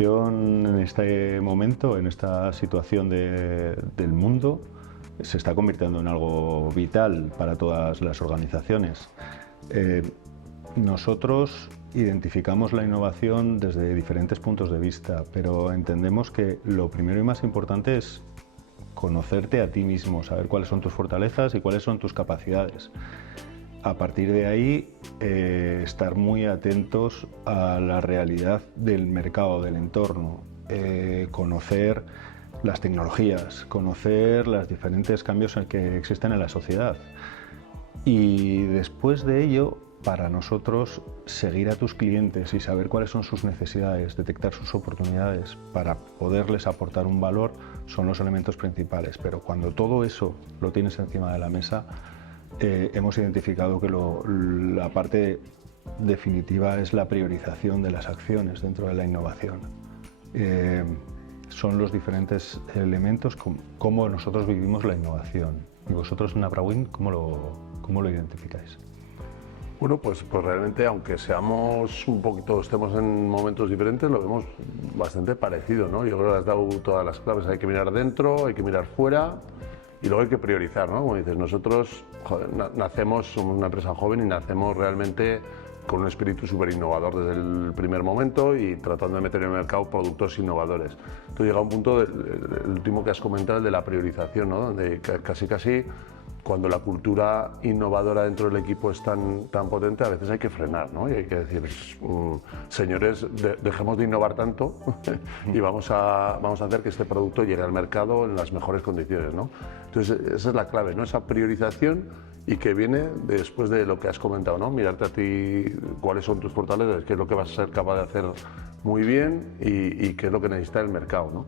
innovación en este momento, en esta situación del mundo, se está convirtiendo en algo vital para todas las organizaciones. Nosotros identificamos la innovación desde diferentes puntos de vista, pero entendemos que lo primero y más importante es conocerte a ti mismo, saber cuáles son tus fortalezas y cuáles son tus capacidades. A partir de ahí, estar muy atentos a la realidad del mercado, del entorno, conocer las tecnologías, conocer los diferentes cambios que existen en la sociedad. Y después de ello, para nosotros, seguir a tus clientes y saber cuáles son sus necesidades, detectar sus oportunidades para poderles aportar un valor, son los elementos principales. Pero cuando todo eso lo tienes encima de la mesa, hemos identificado que la parte definitiva es la priorización de las acciones dentro de la innovación. Son los diferentes elementos cómo nosotros vivimos la innovación. Y vosotros en Abrawin, ¿cómo lo identificáis? Bueno, pues realmente, aunque seamos un poquito, estemos en momentos diferentes, lo vemos bastante parecido, ¿no? Yo creo que has dado todas las claves. Hay que mirar dentro, hay que mirar fuera y luego hay que priorizar, ¿no? Como dices, nosotros somos una empresa joven y nacemos realmente con un espíritu súper innovador desde el primer momento y tratando de meter en el mercado productos innovadores. Entonces llega un punto, el último que has comentado, el de la priorización, ¿no? Donde casi cuando la cultura innovadora dentro del equipo es tan potente, a veces hay que frenar, ¿no? Y hay que decir, señores, dejemos de innovar tanto y vamos a hacer que este producto llegue al mercado en las mejores condiciones, ¿no? Entonces, esa es la clave, ¿no? Esa priorización y que viene después de lo que has comentado, ¿no? Mirarte a ti cuáles son tus fortalezas, qué es lo que vas a ser capaz de hacer muy bien y qué es lo que necesita el mercado, ¿no?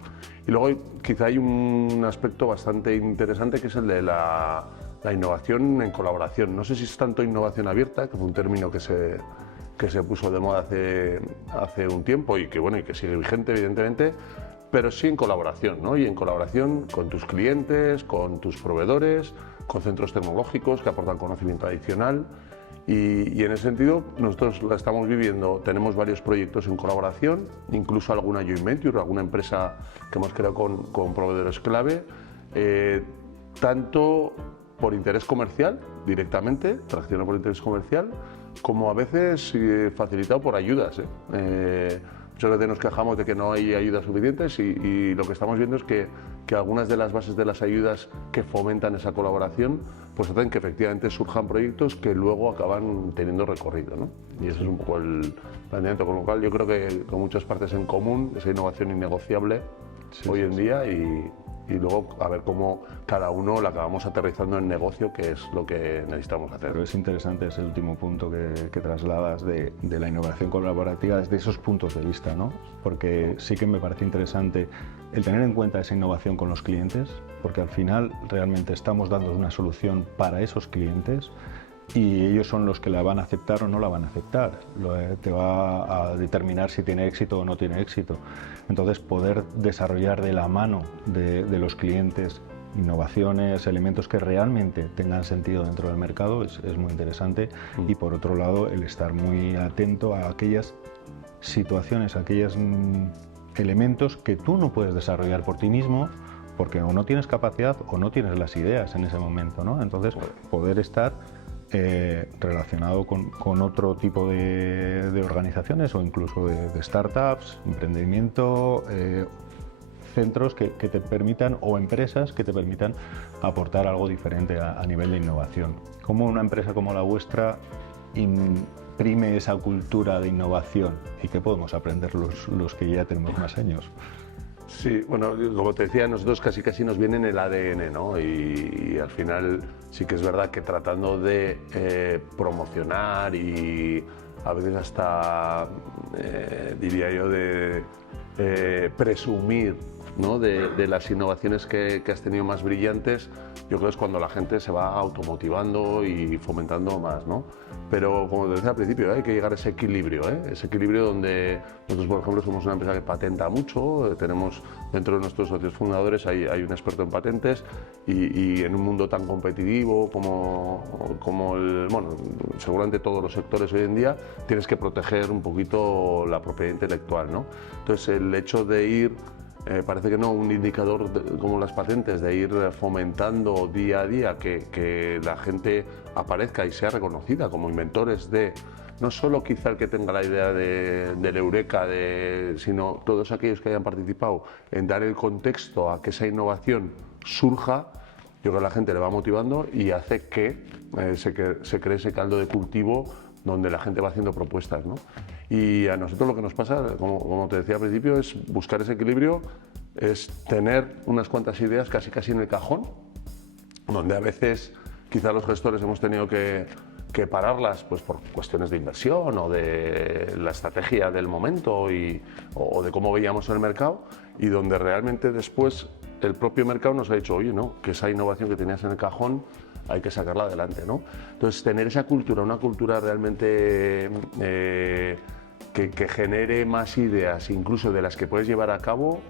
Y luego quizá hay un aspecto bastante interesante que es el de la innovación en colaboración. No sé si es tanto innovación abierta, que fue un término que se puso de moda hace un tiempo y que sigue vigente, evidentemente, pero sí en colaboración, ¿no? Y en colaboración con tus clientes, con tus proveedores, con centros tecnológicos que aportan conocimiento adicional. Y en ese sentido, nosotros la estamos viviendo, tenemos varios proyectos en colaboración, incluso alguna joint venture, alguna empresa que hemos creado con proveedores clave, tanto por interés comercial, directamente, traccionado por interés comercial, como a veces facilitado por ayudas. Muchas veces nos quejamos de que no hay ayudas suficientes y lo que estamos viendo es que algunas de las bases de las ayudas que fomentan esa colaboración pues hacen que efectivamente surjan proyectos que luego acaban teniendo recorrido, ¿no? Y ese es un poco el planteamiento, con lo cual yo creo que con muchas partes en común, esa innovación innegociable hoy en día y luego a ver cómo cada uno la acabamos aterrizando en negocio, que es lo que necesitamos hacer. Pero es interesante ese último punto que trasladas de la innovación colaborativa desde esos puntos de vista, ¿no? Porque sí que me parece interesante el tener en cuenta esa innovación con los clientes, porque al final realmente estamos dando una solución para esos clientes y ellos son los que la van a aceptar o no la van a aceptar. Te va a determinar si tiene éxito o no tiene éxito. Entonces, poder desarrollar de la mano de los clientes innovaciones, elementos que realmente tengan sentido dentro del mercado es muy interesante. Y por otro lado, el estar muy atento a aquellas situaciones, a aquellos elementos que tú no puedes desarrollar por ti mismo, porque o no tienes capacidad o no tienes las ideas en ese momento, ¿no? Entonces, poder estar relacionado con otro tipo de organizaciones o incluso de startups, emprendimiento, centros que te permitan o empresas que te permitan aportar algo diferente a nivel de innovación. ¿Cómo una empresa como la vuestra imprime esa cultura de innovación y qué podemos aprender los que ya tenemos más años? Sí, bueno, como te decía, nosotros casi nos viene en el ADN, ¿no? Y al final sí que es verdad que tratando de promocionar y a veces hasta, diría yo, de presumir ¿no? de las innovaciones que has tenido más brillantes, yo creo que es cuando la gente se va automotivando y fomentando más, ¿no? Pero como te decía al principio, hay que llegar a ese equilibrio, ese equilibrio donde nosotros, por ejemplo, somos una empresa que patenta mucho, tenemos dentro de nuestros socios fundadores hay un experto en patentes y en un mundo tan competitivo como seguramente todos los sectores hoy en día, tienes que proteger un poquito la propiedad intelectual, ¿no? Entonces el hecho de ir parece que no, un indicador como las patentes, de ir fomentando día a día que la gente aparezca y sea reconocida como inventores de, no solo quizá el que tenga la idea del Eureka, sino todos aquellos que hayan participado en dar el contexto a que esa innovación surja. Yo creo que la gente le va motivando y hace que se cree ese caldo de cultivo donde la gente va haciendo propuestas, ¿no? Y a nosotros lo que nos pasa, como te decía al principio, es buscar ese equilibrio, es tener unas cuantas ideas casi en el cajón, donde a veces quizá los gestores hemos tenido que pararlas pues por cuestiones de inversión o de la estrategia del momento o de cómo veíamos el mercado, y donde realmente después el propio mercado nos ha dicho, oye, no, que esa innovación que tenías en el cajón hay que sacarla adelante, ¿no? Entonces, tener esa cultura, una cultura realmente que genere más ideas, incluso de las que puedes llevar a cabo,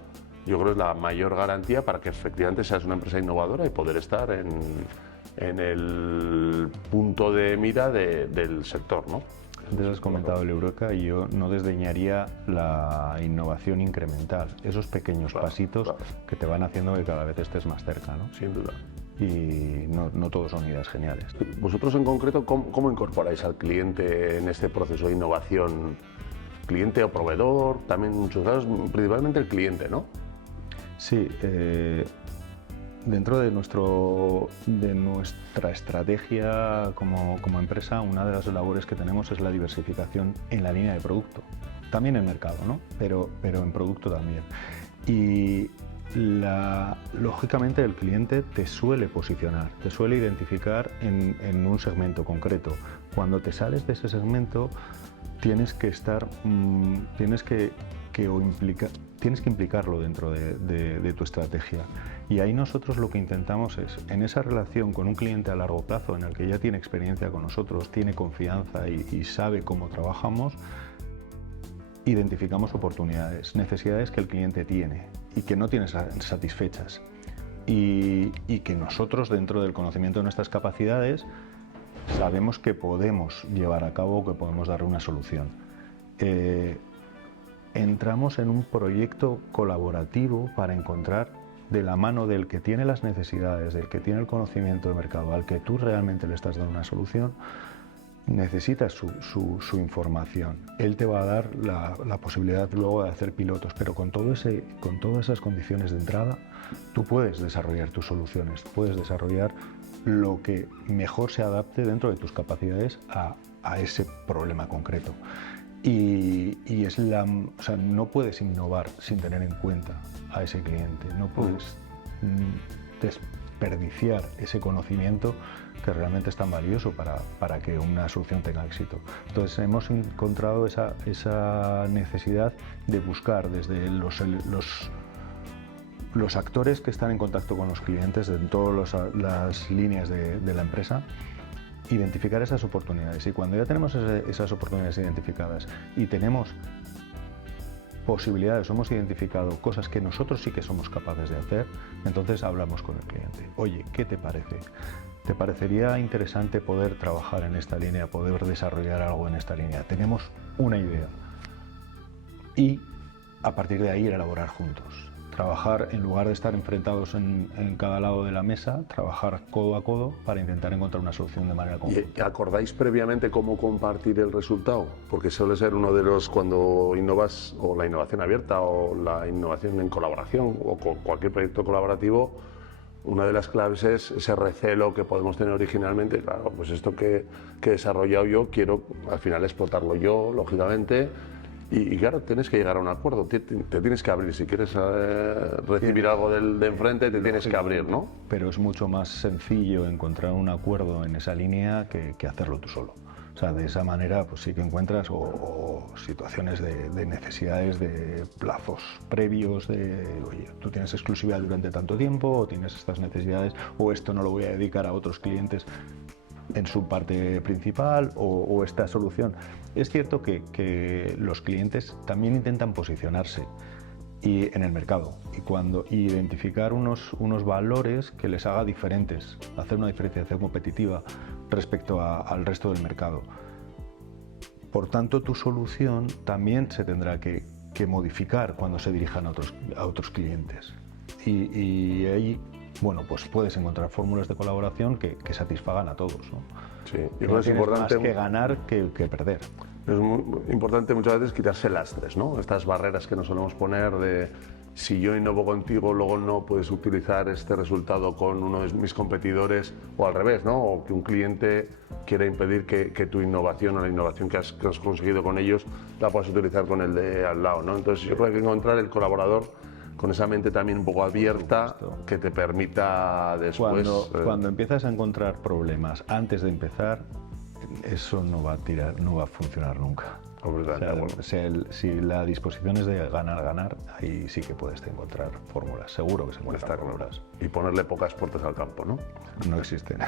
yo creo que es la mayor garantía para que efectivamente seas una empresa innovadora y poder estar en el punto de mira del sector, ¿no? Antes has comentado el Eureka y yo no desdeñaría la innovación incremental, esos pequeños pasitos que te van haciendo que cada vez estés más cerca, ¿no? Sin duda. Y no todos son ideas geniales. Vosotros en concreto, ¿cómo incorporáis al cliente en este proceso de innovación? ¿Cliente o proveedor? También en muchos casos, principalmente el cliente, ¿no? Sí, dentro de nuestra estrategia como empresa, una de las labores que tenemos es la diversificación en la línea de producto. También en mercado, ¿no? Pero en producto también. Y lógicamente el cliente te suele posicionar, te suele identificar en un segmento concreto. Cuando te sales de ese segmento tienes que implicarlo dentro de tu estrategia. Y ahí nosotros lo que intentamos es, en esa relación con un cliente a largo plazo en el que ya tiene experiencia con nosotros, tiene confianza y sabe cómo trabajamos, identificamos oportunidades, necesidades que el cliente tiene y que no tiene satisfechas, y que nosotros, dentro del conocimiento de nuestras capacidades, sabemos que podemos llevar a cabo, que podemos darle una solución. Entramos en un proyecto colaborativo para encontrar, de la mano del que tiene las necesidades, del que tiene el conocimiento del mercado, al que tú realmente le estás dando una solución, necesitas su información. Él te va a dar la posibilidad luego de hacer pilotos, pero con todas esas condiciones de entrada, tú puedes desarrollar tus soluciones, puedes desarrollar lo que mejor se adapte dentro de tus capacidades a ese problema concreto. Y no puedes innovar sin tener en cuenta a ese cliente, no puedes desperdiciar ese conocimiento que realmente es tan valioso para que una solución tenga éxito. Entonces hemos encontrado esa necesidad de buscar desde los actores que están en contacto con los clientes en todas las líneas de la empresa, identificar esas oportunidades. Y cuando ya tenemos esas oportunidades identificadas y tenemos posibilidades, hemos identificado cosas que nosotros sí que somos capaces de hacer, entonces hablamos con el cliente. Oye, ¿qué te parece? ¿Te parecería interesante poder trabajar en esta línea, poder desarrollar algo en esta línea? Tenemos una idea. Y a partir de ahí elaborar juntos. Trabajar, en lugar de estar enfrentados en cada lado de la mesa, trabajar codo a codo para intentar encontrar una solución de manera conjunta. ¿Y acordáis previamente cómo compartir el resultado? Porque suele ser uno de los, cuando innovas, o la innovación abierta, o la innovación en colaboración, o cualquier proyecto colaborativo, una de las claves es ese recelo que podemos tener originalmente. Claro, pues esto que he desarrollado yo, quiero al final explotarlo yo, lógicamente. Y claro, tienes que llegar a un acuerdo, te tienes que abrir. Si quieres recibir algo de enfrente, te tienes que abrir, ¿no? Pero es mucho más sencillo encontrar un acuerdo en esa línea que hacerlo tú solo. O sea, de esa manera pues sí que encuentras o situaciones de necesidades de plazos previos, de oye, tú tienes exclusividad durante tanto tiempo, o tienes estas necesidades, o esto no lo voy a dedicar a otros clientes en su parte principal, o esta solución. Es cierto que los clientes también intentan posicionarse en el mercado y identificar unos valores que les haga diferentes, hacer una diferenciación competitiva respecto al resto del mercado. Por tanto, tu solución también se tendrá que modificar cuando se dirijan a otros clientes. Y ahí, bueno, pues puedes encontrar fórmulas de colaboración que satisfagan a todos, ¿no? Sí, y creo que es importante más que ganar que perder. Es muy importante muchas veces quitarse lastres, ¿no? Estas barreras que nos solemos poner de si yo innovo contigo, luego no puedes utilizar este resultado con uno de mis competidores, o al revés, ¿no? O que un cliente quiera impedir que tu innovación o la innovación que has conseguido con ellos la puedas utilizar con el de al lado, ¿no? Entonces yo creo que hay que encontrar el colaborador con esa mente también un poco abierta que te permita después... Cuando empiezas a encontrar problemas antes de empezar, eso no va a funcionar nunca. Si la disposición es de ganar, ahí sí que puedes encontrar fórmulas, seguro que se encuentran fórmulas. Y ponerle pocas puertas al campo, ¿no? No existen.